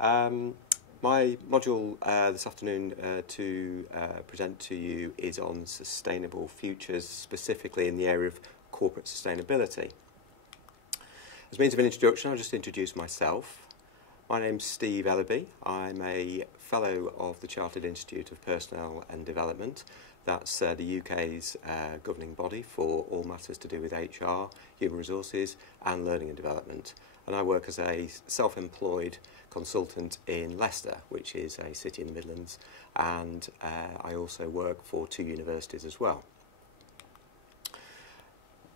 My module this afternoon to present to you is on sustainable futures, specifically in the area of corporate sustainability. As means of an introduction, I'll just introduce myself. My name's Steve Ellerby. I'm a Fellow of the Chartered Institute of Personnel and Development. That's the UK's governing body for all matters to do with HR, human resources and learning and development. And I work as a self-employed consultant in Leicester, which is a city in the Midlands, and I also work for 2 universities as well.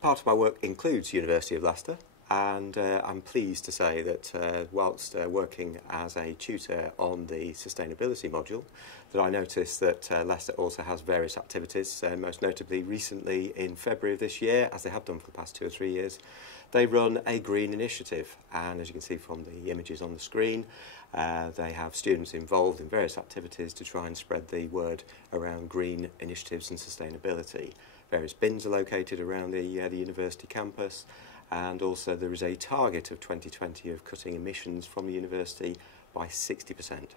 Part of my work includes University of Leicester, and I'm pleased to say that whilst working as a tutor on the sustainability module, that I noticed that Leicester also has various activities, most notably recently in February of this year, as they have done for the past 2 or 3 years. They run a green initiative, and as you can see from the images on the screen, they have students involved in various activities to try and spread the word around green initiatives and sustainability. Various bins are located around the university campus, and also there is a target of 2020 of cutting emissions from the university by 60%.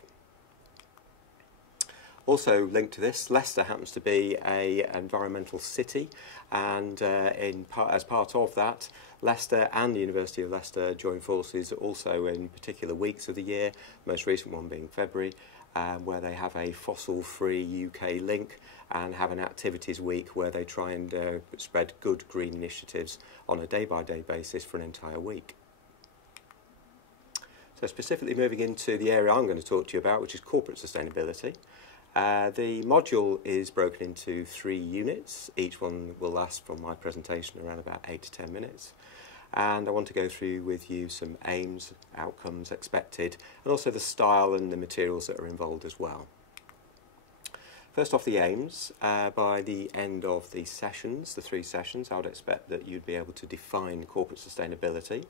Also linked to this, Leicester happens to be an environmental city, and as part of that, Leicester and the University of Leicester join forces also in particular weeks of the year, most recent one being February, where they have a fossil-free UK link and have an activities week where they try and spread good green initiatives on a day-by-day basis for an entire week. So specifically moving into the area I'm going to talk to you about, which is corporate sustainability. The module is broken into 3 units. Each one will last from my presentation around about 8 to 10 minutes. And I want to go through with you some aims, outcomes expected, and also the style and the materials that are involved as well. First off, the aims. By the end of the sessions, the 3 sessions, I would expect that you'd be able to define corporate sustainability,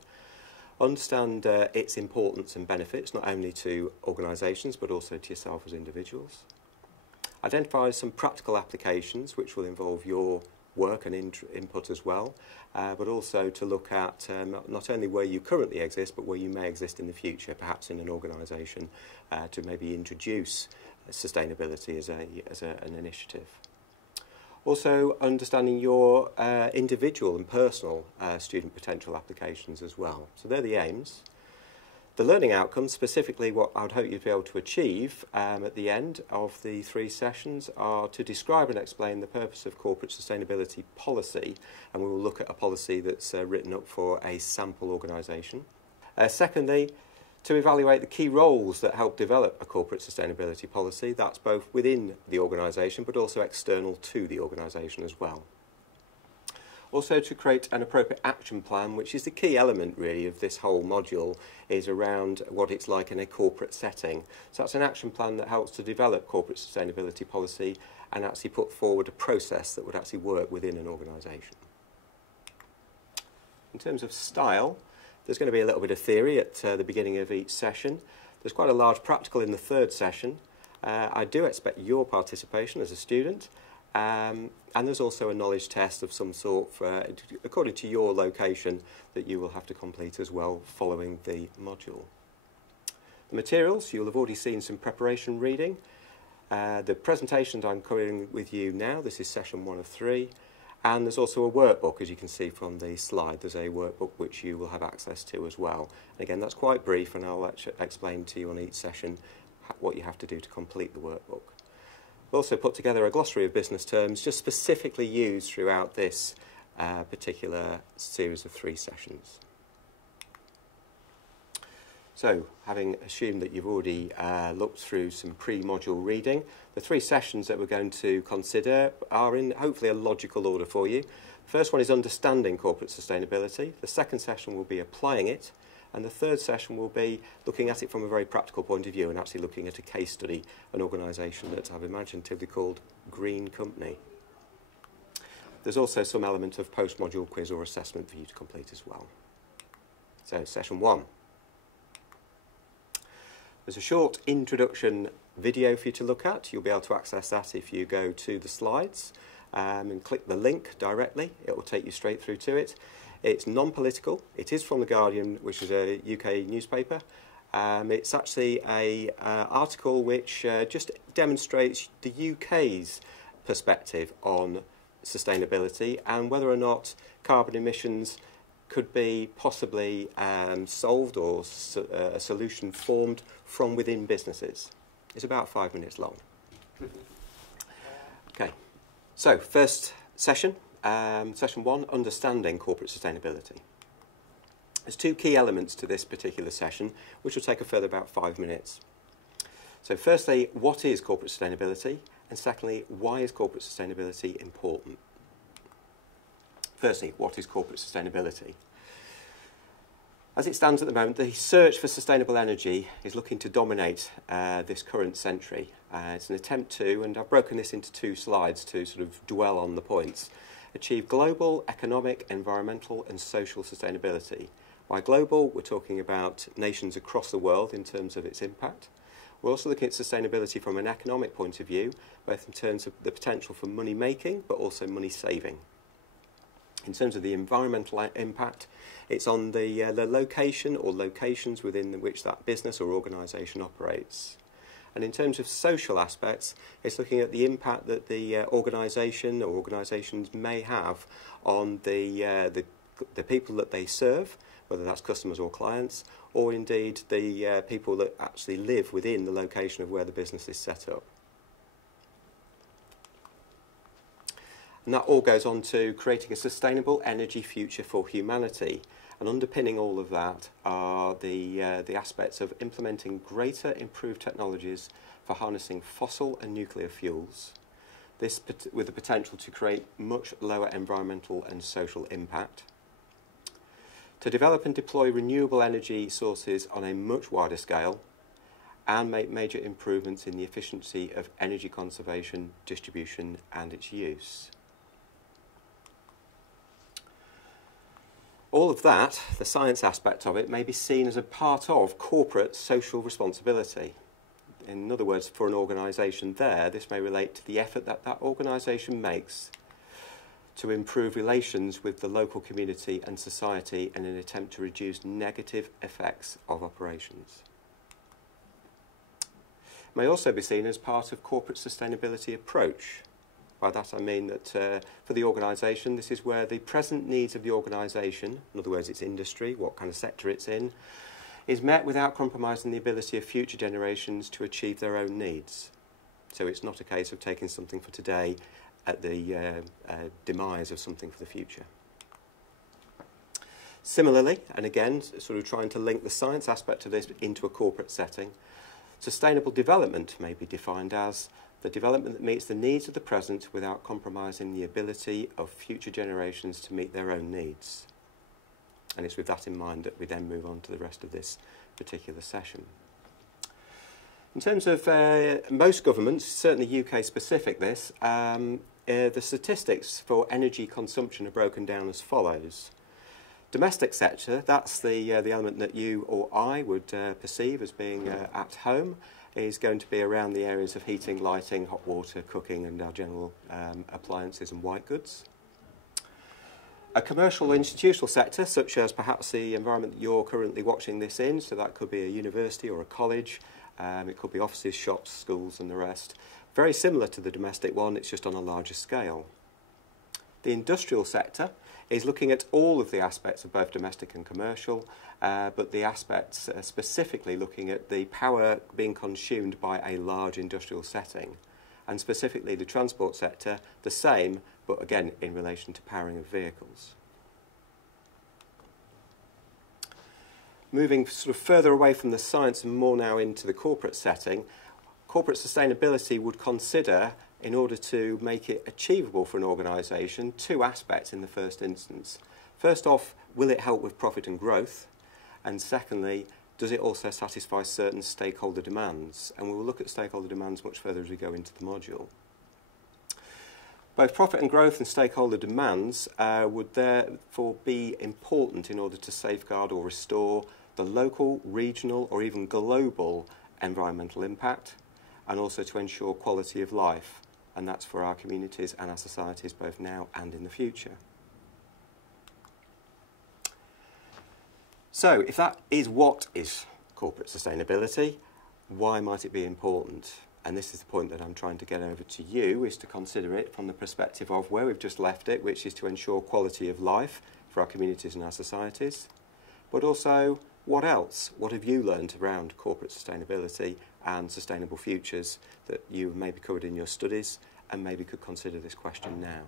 understand its importance and benefits, not only to organisations, but also to yourself as individuals. Identify some practical applications which will involve your work and input as well, but also to look at not only where you currently exist, but where you may exist in the future, perhaps in an organisation, to maybe introduce sustainability as an initiative. Also, understanding your individual and personal student potential applications as well. So they're the aims. The learning outcomes, specifically what I would hope you'd be able to achieve at the end of the 3 sessions, are to describe and explain the purpose of corporate sustainability policy, and we will look at a policy that's written up for a sample organisation. Secondly, to evaluate the key roles that help develop a corporate sustainability policy. That's both within the organisation but also external to the organisation as well. Also, to create an appropriate action plan, which is the key element really of this whole module, is around what it's like in a corporate setting. So that's an action plan that helps to develop corporate sustainability policy and actually put forward a process that would actually work within an organisation. In terms of style, there's going to be a little bit of theory at the beginning of each session. There's quite a large practical in the 3rd session. I do expect your participation as a student. And there's also a knowledge test of some sort, according to your location, that you will have to complete as well following the module. The materials, you'll have already seen some preparation reading. The presentations I'm covering with you now, this is session 1 of 3. And there's also a workbook, as you can see from the slide. There's a workbook which you will have access to as well. And again, that's quite brief, and I'll explain to you on each session what you have to do to complete the workbook. We've also put together a glossary of business terms just specifically used throughout this particular series of 3 sessions. So, having assumed that you've already looked through some pre-module reading, the 3 sessions that we're going to consider are in hopefully a logical order for you. The first one is understanding corporate sustainability, the 2nd session will be applying it, and the 3rd session will be looking at it from a very practical point of view and actually looking at a case study, an organisation that I've imaginatively called Green Company. There's also some element of post-module quiz or assessment for you to complete as well. So, session 1. There's a short introduction video for you to look at. You'll be able to access that if you go to the slides and click the link directly. It will take you straight through to it. It's non-political. It is from The Guardian, which is a UK newspaper, It's actually an article which just demonstrates the UK's perspective on sustainability and whether or not carbon emissions could be possibly solved or a solution formed from within businesses. It's about 5 minutes long. Okay, so first session, session 1, Understanding Corporate Sustainability. There's 2 key elements to this particular session, which will take a further about 5 minutes. So firstly, what is corporate sustainability? And secondly, why is corporate sustainability important? Firstly, what is corporate sustainability? As it stands at the moment, the search for sustainable energy is looking to dominate this current century. It's an attempt to, and I've broken this into 2 slides to sort of dwell on the points, achieve global, economic, environmental and social sustainability. By global, we're talking about nations across the world in terms of its impact. We're also looking at sustainability from an economic point of view, both in terms of the potential for money making, but also money saving. In terms of the environmental impact, it's on the location or locations within which that business or organisation operates. And in terms of social aspects, it's looking at the impact that the organisation or organisations may have on the people that they serve, whether that's customers or clients, or indeed the people that actually live within the location of where the business is set up. And that all goes on to creating a sustainable energy future for humanity. And underpinning all of that are the aspects of implementing greater improved technologies for harnessing fossil and nuclear fuels, this with the potential to create much lower environmental and social impact. To develop and deploy renewable energy sources on a much wider scale and make major improvements in the efficiency of energy conservation, distribution and its use. All of that, the science aspect of it, may be seen as a part of corporate social responsibility. In other words, for an organisation there, this may relate to the effort that that organisation makes to improve relations with the local community and society in an attempt to reduce negative effects of operations. It may also be seen as part of corporate sustainability approach. By that I mean that for the organisation, this is where the present needs of the organisation, in other words its industry, what kind of sector it's in, is met without compromising the ability of future generations to achieve their own needs. So it's not a case of taking something for today at the demise of something for the future. Similarly, and again, sort of trying to link the science aspect of this into a corporate setting, sustainable development may be defined as the development that meets the needs of the present without compromising the ability of future generations to meet their own needs. And it's with that in mind that we then move on to the rest of this particular session. In terms of most governments, certainly UK specific this, the statistics for energy consumption are broken down as follows. Domestic sector, that's the element that you or I would perceive as being at home, is going to be around the areas of heating, lighting, hot water, cooking and our general appliances and white goods. A commercial or institutional sector, such as perhaps the environment that you're currently watching this in, so that could be a university or a college, it could be offices, shops, schools and the rest. Very similar to the domestic one, it's just on a larger scale. The industrial sector is looking at all of the aspects of both domestic and commercial, but the aspects specifically looking at the power being consumed by a large industrial setting. And specifically the transport sector, the same, but again in relation to powering of vehicles. Moving sort of further away from the science and more now into the corporate setting, corporate sustainability would consider, in order to make it achievable for an organisation, 2 aspects in the first instance. First off, will it help with profit and growth? And secondly, does it also satisfy certain stakeholder demands? And we will look at stakeholder demands much further as we go into the module. Both profit and growth and stakeholder demands would therefore be important in order to safeguard or restore the local, regional or even global environmental impact, and also to ensure quality of life, and that's for our communities and our societies both now and in the future. So if that is what is corporate sustainability. Why might it be important? And this is the point that I'm trying to get over to you, is to consider it from the perspective of where we've just left it, which is to ensure quality of life for our communities and our societies. But also, what else? What have you learned around corporate sustainability and sustainable futures that you maybe covered in your studies and maybe could consider this question now?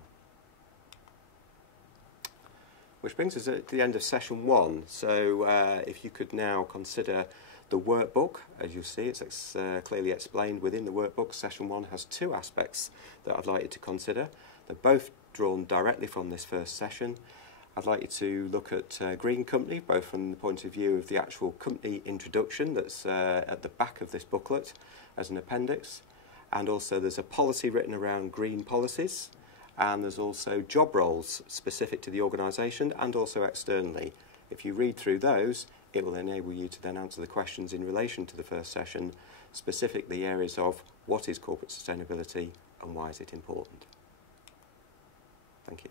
Which brings us to the end of session 1. So if you could now consider the workbook. As you'll see, it's clearly explained within the workbook. Session 1 has 2 aspects that I'd like you to consider. They're both drawn directly from this first session. I'd like you to look at Green Company, both from the point of view of the actual company introduction that's at the back of this booklet as an appendix, and also there's a policy written around green policies, and there's also job roles specific to the organisation and also externally. If you read through those, it will enable you to then answer the questions in relation to the first session, specifically areas of what is corporate sustainability and why is it important. Thank you.